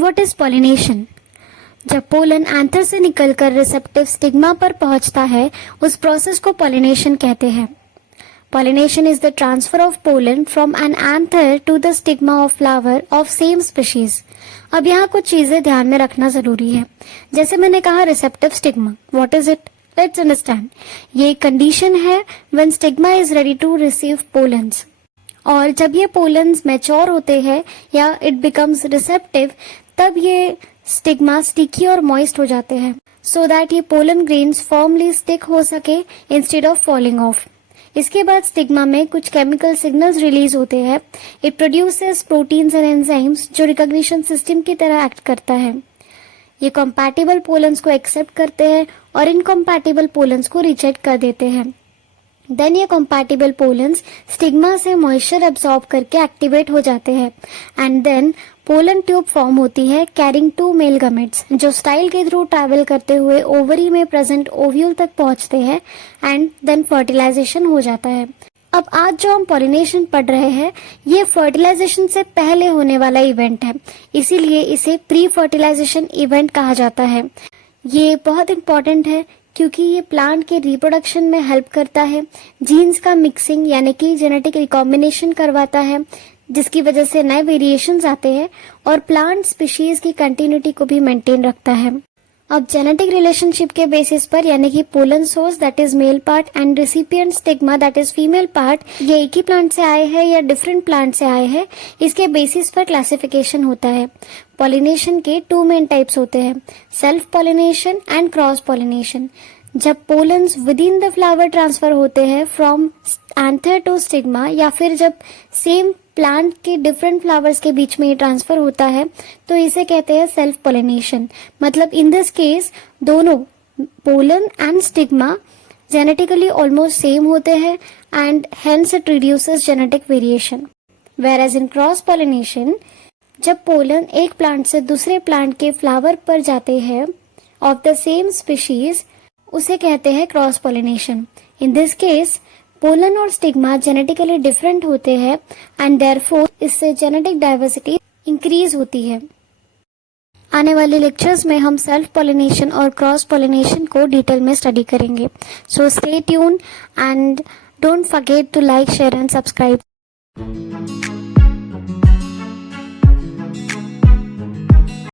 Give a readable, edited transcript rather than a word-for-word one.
What is pollination? जब pollen anther से निकलकर रिसेप्टिव स्टिग्मा पर पहुंचता है, उस प्रोसेस को पॉलिनेशन कहते हैं। Pollination is the transfer of pollen from an anther to the stigma of flower of same species. अब यहाँ कुछ चीजें ध्यान में रखना जरूरी है। जैसे मैंने कहा receptive stigma, what is it? Let's understand. ये कंडीशन है when stigma is ready to receive pollens, और जब ये पोलन्स मैच्योर होते हैं या इट बिकम्स रिसेप्टिव, तब ये स्टिग्मा स्टिकी और मॉइस्ट हो जाते हैं, सो दैट ये पोलन ग्रेन्स फर्मली स्टिक हो सके इंस्टेड ऑफ फॉलिंग ऑफ। इसके बाद स्टिग्मा में कुछ केमिकल सिग्नल्स रिलीज होते हैं। It produces proteins and enzymes जो रिकॉग्निशन सिस्टम की तरह एक्ट करता है। ये कंपैटिबल पोलन्स को एक्सेप्ट करते हैं और इनकम्पैटिबल पोलन्स को रिजेक्ट कर देते हैं। देन ये कंपैटिबल पोलन्स स्टिग्मा से मॉइस्चर एब्सॉर्ब करके एक्टिवेट हो जाते हैं, and then pollen tube form होती है कैरिंग 2 मेल गमेट्स, जो स्टाइल के थ्रू ट्रैवल करते हुए ओवरी में प्रेजेंट ओव्यूल तक पहुंचते हैं, एंड देन फर्टिलाइजेशन हो जाता है। अब आज जो हम पॉलिनेशन पढ़ रहे हैं, ये फर्टिलाइजेशन से पहले होने वाला इवेंट है, इसीलिए इसे प्री फर्टिलाइजेशन इवेंट कहा जाता है। ये बहुत इंपॉर्टेंट है क्योंकि ये प्लांट के रिप्रोडक्शन में हेल्प करता है, जीन्स का मिक्सिंग यानी कि जेनेटिक रिकॉम्बिनेशन करवाता है, जिसकी वजह से नए वेरिएशंस आते हैं, और प्लांट स्पीशीज की कंटिन्यूटी को भी मेंटेन रखता है। अब जेनेटिक रिलेशनशिप के बेसिस पर यानी कि pollen source that is male part and recipient stigma that is female part, ये एक ही प्लांट से आए हैं या डिफरेंट प्लांट से आए हैं, इसके बेसिस पर क्लासिफिकेशन होता है। पॉलिनेशन के 2 मेन टाइप्स होते हैं, self pollination and cross pollination. जब pollens within the flower transfer होते हैं फ्रॉम एंथर टू स्टिग्मा, या फिर जब सेम प्लांट के डिफरेंट फ्लावर्स के बीच में ये ट्रांसफर होता है, तो इसे कहते हैं सेल्फ पॉलिनेशन। मतलब इन दिस केस दोनों pollen and stigma genetically almost same होते हैं, and hence it reduces genetic variation. Where in cross pollination, जब पोलन एक प्लांट से दूसरे प्लांट के फ्लावर पर जाते हैं ऑफ द सेम स्पीशीज, उसे कहते हैं cross pollination. In this case pollen और स्टिग्मा जेनेटिकली डिफरेंट होते हैं, एंड देयरफॉर इससे जेनेटिक डाइवर्सिटी इंक्रीज होती है। आने वाले लेक्चर्स में हम सेल्फ पॉलिनेशन और क्रॉस पॉलिनेशन को डिटेल में स्टडी करेंगे। So stay tune and don't forget to like, share and subscribe.